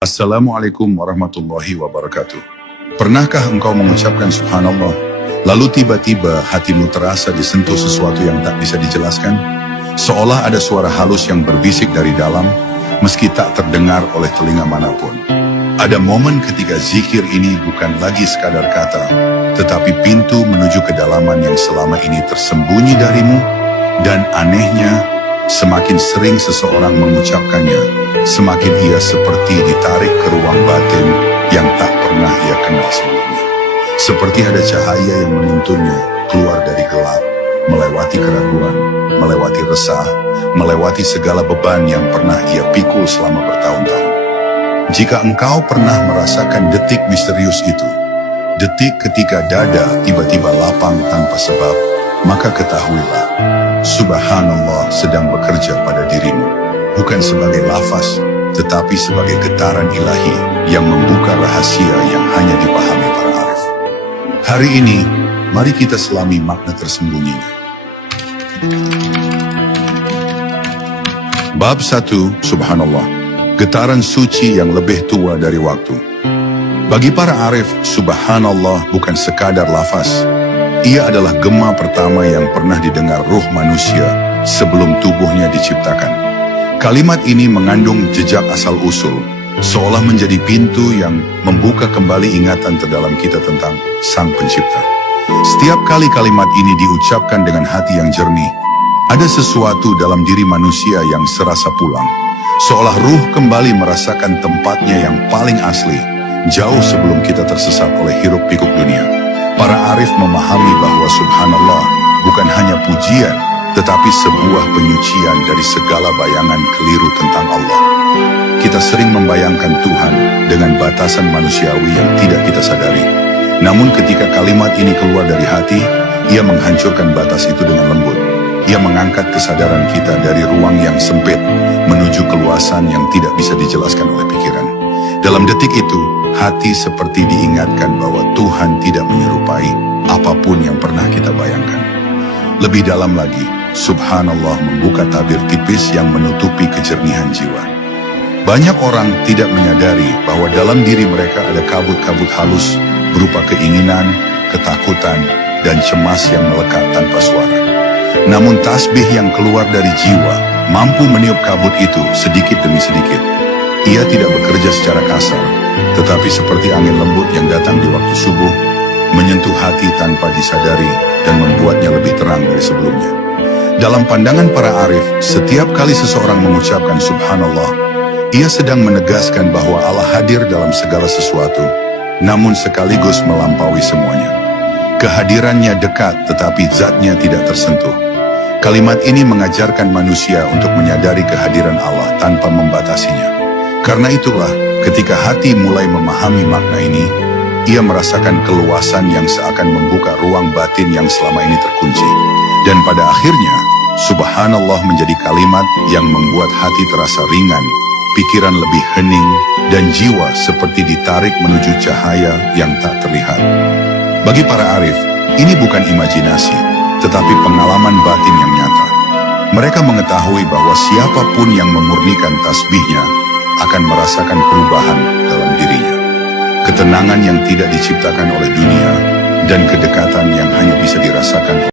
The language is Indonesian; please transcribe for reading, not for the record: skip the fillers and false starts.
Assalamualaikum warahmatullahi wabarakatuh. Pernahkah engkau mengucapkan subhanallah, lalu tiba-tiba hatimu terasa disentuh sesuatu yang tak bisa dijelaskan? Seolah ada suara halus yang berbisik dari dalam, meski tak terdengar oleh telinga manapun. Ada momen ketika zikir ini bukan lagi sekadar kata, tetapi pintu menuju kedalaman yang selama ini tersembunyi darimu, dan anehnya, semakin sering seseorang mengucapkannya, semakin ia seperti ditarik ke ruang batin yang tak pernah ia kenal sebelumnya. Seperti ada cahaya yang menuntunnya keluar dari gelap, melewati keraguan, melewati resah, melewati segala beban yang pernah ia pikul selama bertahun-tahun. Jika engkau pernah merasakan detik misterius itu, detik ketika dada tiba-tiba lapang tanpa sebab, maka ketahuilah, subhanallah sedang bekerja pada dirimu, bukan sebagai lafaz, tetapi sebagai getaran ilahi yang membuka rahasia yang hanya dipahami para arif. Hari ini, mari kita selami makna tersembunyinya. Bab 1, Subhanallah, getaran suci yang lebih tua dari waktu. Bagi para arif, Subhanallah bukan sekadar lafaz. Ia adalah gema pertama yang pernah didengar ruh manusia sebelum tubuhnya diciptakan. Kalimat ini mengandung jejak asal-usul, seolah menjadi pintu yang membuka kembali ingatan terdalam kita tentang Sang Pencipta. Setiap kali kalimat ini diucapkan dengan hati yang jernih, ada sesuatu dalam diri manusia yang serasa pulang, seolah ruh kembali merasakan tempatnya yang paling asli, jauh sebelum kita tersesat oleh hiruk-pikuk dunia. Para arif memahami bahwa subhanallah bukan hanya pujian, tetapi sebuah penyucian dari segala bayangan keliru tentang Allah. Kita sering membayangkan Tuhan dengan batasan manusiawi yang tidak kita sadari. Namun ketika kalimat ini keluar dari hati, ia menghancurkan batas itu dengan lembut. Ia mengangkat kesadaran kita dari ruang yang sempit menuju keluasan yang tidak bisa dijelaskan oleh pikiran. Dalam detik itu, hati seperti diingatkan bahwa Tuhan tidak menyerupai apapun yang pernah kita bayangkan. Lebih dalam lagi, subhanallah membuka tabir tipis yang menutupi kejernihan jiwa. Banyak orang tidak menyadari bahwa dalam diri mereka ada kabut-kabut halus berupa keinginan, ketakutan, dan cemas yang melekat tanpa suara. Namun tasbih yang keluar dari jiwa mampu meniup kabut itu sedikit demi sedikit. Ia tidak bekerja secara kasar, tetapi seperti angin lembut yang datang di waktu subuh, menyentuh hati tanpa disadari dan membuatnya lebih terang dari sebelumnya. Dalam pandangan para arif, setiap kali seseorang mengucapkan subhanallah, ia sedang menegaskan bahwa Allah hadir dalam segala sesuatu, namun sekaligus melampaui semuanya. Kehadirannya dekat, tetapi zatnya tidak tersentuh. Kalimat ini mengajarkan manusia untuk menyadari kehadiran Allah tanpa membatasinya. Karena itulah, ketika hati mulai memahami makna ini, ia merasakan keluasan yang seakan membuka ruang batin yang selama ini terkunci. Dan pada akhirnya, subhanallah menjadi kalimat yang membuat hati terasa ringan, pikiran lebih hening, dan jiwa seperti ditarik menuju cahaya yang tak terlihat. Bagi para arif, ini bukan imajinasi, tetapi pengalaman batin yang nyata. Mereka mengetahui bahwa siapapun yang memurnikan tasbihnya akan merasakan perubahan dalam dirinya. Ketenangan yang tidak diciptakan oleh dunia, dan kedekatan yang hanya bisa dirasakan